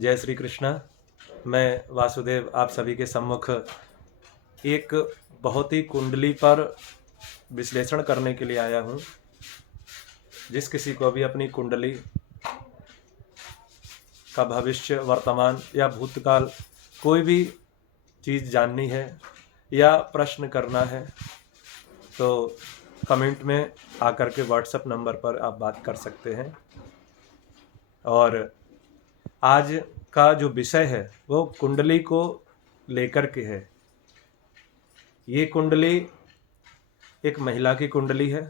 जय श्री कृष्णा। मैं वासुदेव आप सभी के सम्मुख एक बहुत ही कुंडली पर विश्लेषण करने के लिए आया हूँ। जिस किसी को भी अपनी कुंडली का भविष्य, वर्तमान या भूतकाल कोई भी चीज़ जाननी है या प्रश्न करना है तो कमेंट में आकर के व्हाट्सएप नंबर पर आप बात कर सकते हैं। और आज का जो विषय है वो कुंडली को लेकर के है। ये कुंडली एक महिला की कुंडली है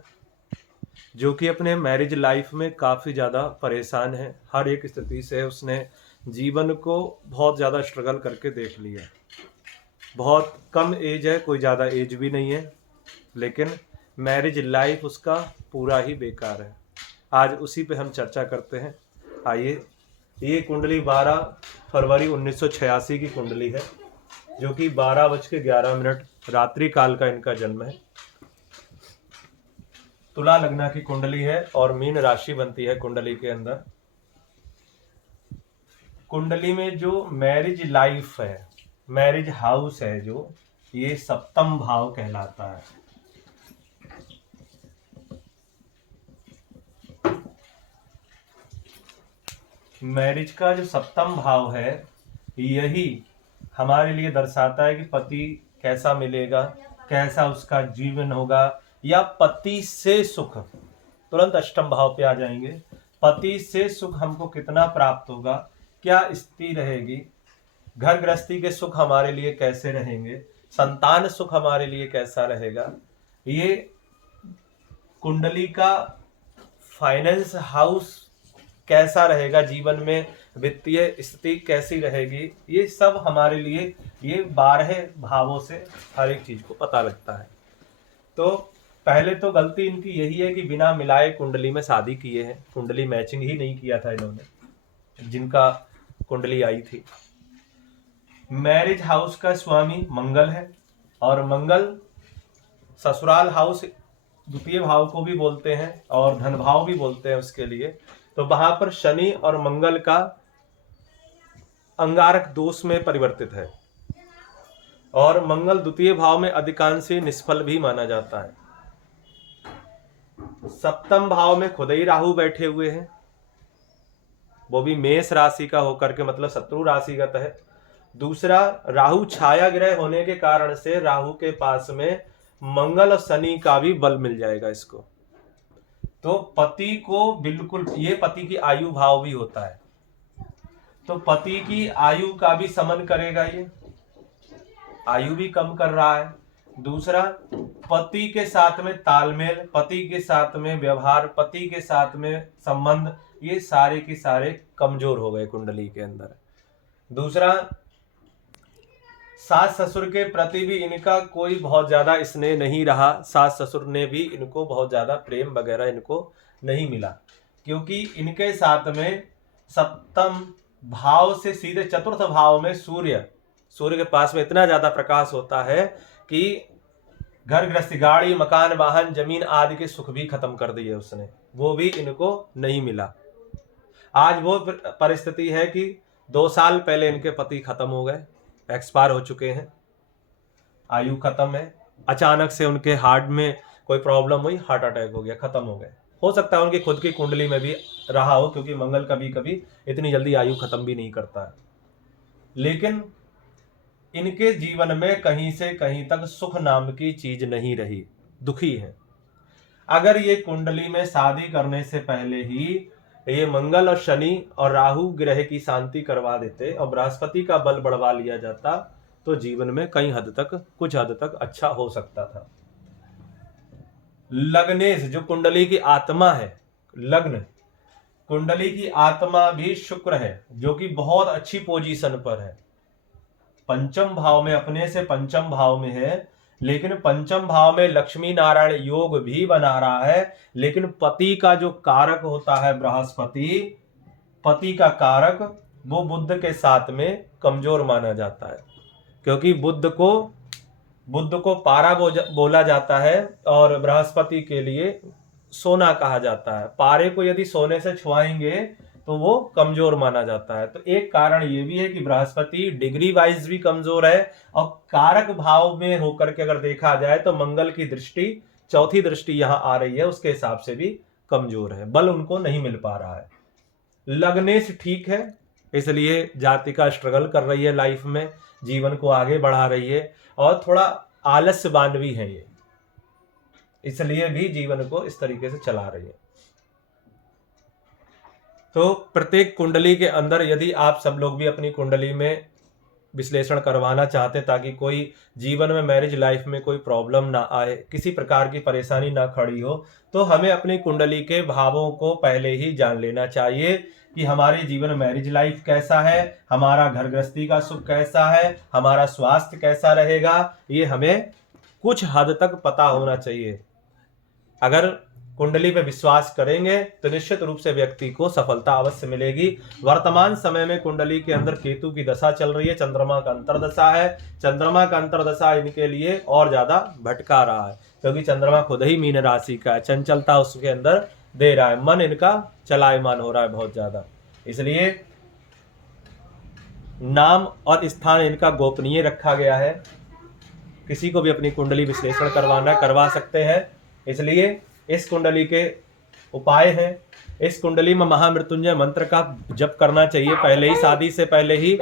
जो कि अपने मैरिज लाइफ में काफ़ी ज़्यादा परेशान है। हर एक स्थिति से उसने जीवन को बहुत ज़्यादा स्ट्रगल करके देख लिया। बहुत कम एज है, कोई ज़्यादा एज भी नहीं है, लेकिन मैरिज लाइफ उसका पूरा ही बेकार है। आज उसी पे हम चर्चा करते हैं। आइए, ये कुंडली 12 फरवरी 1986 की कुंडली है जो कि 12:11 रात्रि काल का इनका जन्म है। तुला लग्न की कुंडली है और मीन राशि बनती है कुंडली के अंदर। कुंडली में जो मैरिज लाइफ है, मैरिज हाउस है, जो ये सप्तम भाव कहलाता है। मैरिज का जो सप्तम भाव है यही हमारे लिए दर्शाता है कि पति कैसा मिलेगा, कैसा उसका जीवन होगा, या पति से सुख। तुरंत अष्टम भाव पे आ जाएंगे। पति से सुख हमको कितना प्राप्त होगा, क्या स्थिति रहेगी, घर गृहस्थी के सुख हमारे लिए कैसे रहेंगे, संतान सुख हमारे लिए कैसा रहेगा, ये कुंडली का फाइनेंस हाउस कैसा रहेगा, जीवन में वित्तीय स्थिति कैसी रहेगी, ये सब हमारे लिए ये 12 भावों से हर एक चीज को पता लगता है। तो पहले तो गलती इनकी यही है कि बिना मिलाए कुंडली में शादी किए हैं। कुंडली मैचिंग ही नहीं किया था इन्होंने, जिनका कुंडली आई थी। मैरिज हाउस का स्वामी मंगल है और मंगल ससुराल हाउस द्वितीय भाव को भी बोलते हैं और धन भाव भी बोलते हैं उसके लिए। तो वहां पर शनि और मंगल का अंगारक दोष में परिवर्तित है और मंगल द्वितीय भाव में अधिकांश निष्फल भी माना जाता है। सप्तम भाव में खुद ही राहु बैठे हुए हैं, वो भी मेष राशि का होकर के, मतलब शत्रु राशिगत है। दूसरा, राहु छाया ग्रह होने के कारण से राहु के पास में मंगल और शनि का भी बल मिल जाएगा इसको। तो पति को बिल्कुल, ये पति की आयु भाव भी होता है, तो पति की आयु का भी समन करेगा। ये आयु भी कम कर रहा है। दूसरा, पति के साथ में तालमेल, पति के साथ में व्यवहार, पति के साथ में संबंध, ये सारे के सारे कमजोर हो गए कुंडली के अंदर। दूसरा, सास ससुर के प्रति भी इनका कोई बहुत ज्यादा स्नेह नहीं रहा। सास ससुर ने भी इनको बहुत ज्यादा प्रेम वगैरह इनको नहीं मिला, क्योंकि इनके साथ में सप्तम भाव से सीधे चतुर्थ भाव में सूर्य के पास में इतना ज्यादा प्रकाश होता है कि घर गृहस्थी, गाड़ी, मकान, वाहन, जमीन आदि के सुख भी खत्म कर दिए उसने, वो भी इनको नहीं मिला। आज वो परिस्थिति है कि 2 साल पहले इनके पति खत्म हो गए, एक्सपायर हो चुके हैं, आयु खत्म है। अचानक से उनके हार्ट में कोई प्रॉब्लम हुई, हार्ट अटैक हो गया, खत्म हो गए। हो सकता है उनकी खुद की कुंडली में भी रहा हो, क्योंकि मंगल कभी कभी इतनी जल्दी आयु खत्म भी नहीं करता है। लेकिन इनके जीवन में कहीं से कहीं तक सुख नाम की चीज नहीं रही, दुखी है। अगर ये कुंडली में शादी करने से पहले ही ये मंगल और शनि और राहु ग्रह की शांति करवा देते और बृहस्पति का बल बढ़वा लिया जाता तो जीवन में कई हद तक, कुछ हद तक अच्छा हो सकता था। लग्नेश, जो कुंडली की आत्मा है, लग्न कुंडली की आत्मा भी शुक्र है, जो कि बहुत अच्छी पोजीशन पर है। पंचम भाव में, अपने से पंचम भाव में है, लेकिन पंचम भाव में लक्ष्मी नारायण योग भी बना रहा है। लेकिन पति का जो कारक होता है बृहस्पति, पति का कारक, वो बुध के साथ में कमजोर माना जाता है, क्योंकि बुध को पारा बोला जाता है और बृहस्पति के लिए सोना कहा जाता है। पारे को यदि सोने से छुआएंगे तो वो कमजोर माना जाता है। तो एक कारण ये भी है कि बृहस्पति डिग्री वाइज भी कमजोर है, और कारक भाव में होकर के अगर देखा जाए तो मंगल की दृष्टि, चौथी दृष्टि यहां आ रही है, उसके हिसाब से भी कमजोर है, बल उनको नहीं मिल पा रहा है। लगने से ठीक है, इसलिए जातिका स्ट्रगल कर रही है लाइफ में, जीवन को आगे बढ़ा रही है, और थोड़ा आलस्यवान भी है ये, इसलिए भी जीवन को इस तरीके से चला रही है। तो प्रत्येक कुंडली के अंदर यदि आप सब लोग भी अपनी कुंडली में विश्लेषण करवाना चाहते हैं ताकि कोई जीवन में, मैरिज लाइफ में कोई प्रॉब्लम ना आए, किसी प्रकार की परेशानी ना खड़ी हो, तो हमें अपनी कुंडली के भावों को पहले ही जान लेना चाहिए कि हमारे जीवन में मैरिज लाइफ कैसा है, हमारा घर गृहस्थी का सुख कैसा है, हमारा स्वास्थ्य कैसा रहेगा, ये हमें कुछ हद तक पता होना चाहिए। अगर कुंडली पे विश्वास करेंगे तो निश्चित रूप से व्यक्ति को सफलता अवश्य मिलेगी। वर्तमान समय में कुंडली के अंदर केतु की दशा चल रही है, चंद्रमा का अंतर्दशा है। चंद्रमा का अंतर्दशा इनके लिए और ज्यादा भटका रहा है, क्योंकि चंद्रमा खुद ही मीन राशि का है, चंचलता उसके अंदर दे रहा है, मन इनका चलायमान हो रहा है बहुत ज्यादा, इसलिए नाम और स्थान इनका गोपनीय रखा गया है। किसी को भी अपनी कुंडली विश्लेषण करवाना करवा सकते हैं। इसलिए इस कुंडली के उपाय हैं, इस कुंडली में महामृत्युंजय मंत्र का जप करना चाहिए पहले ही, शादी से पहले ही।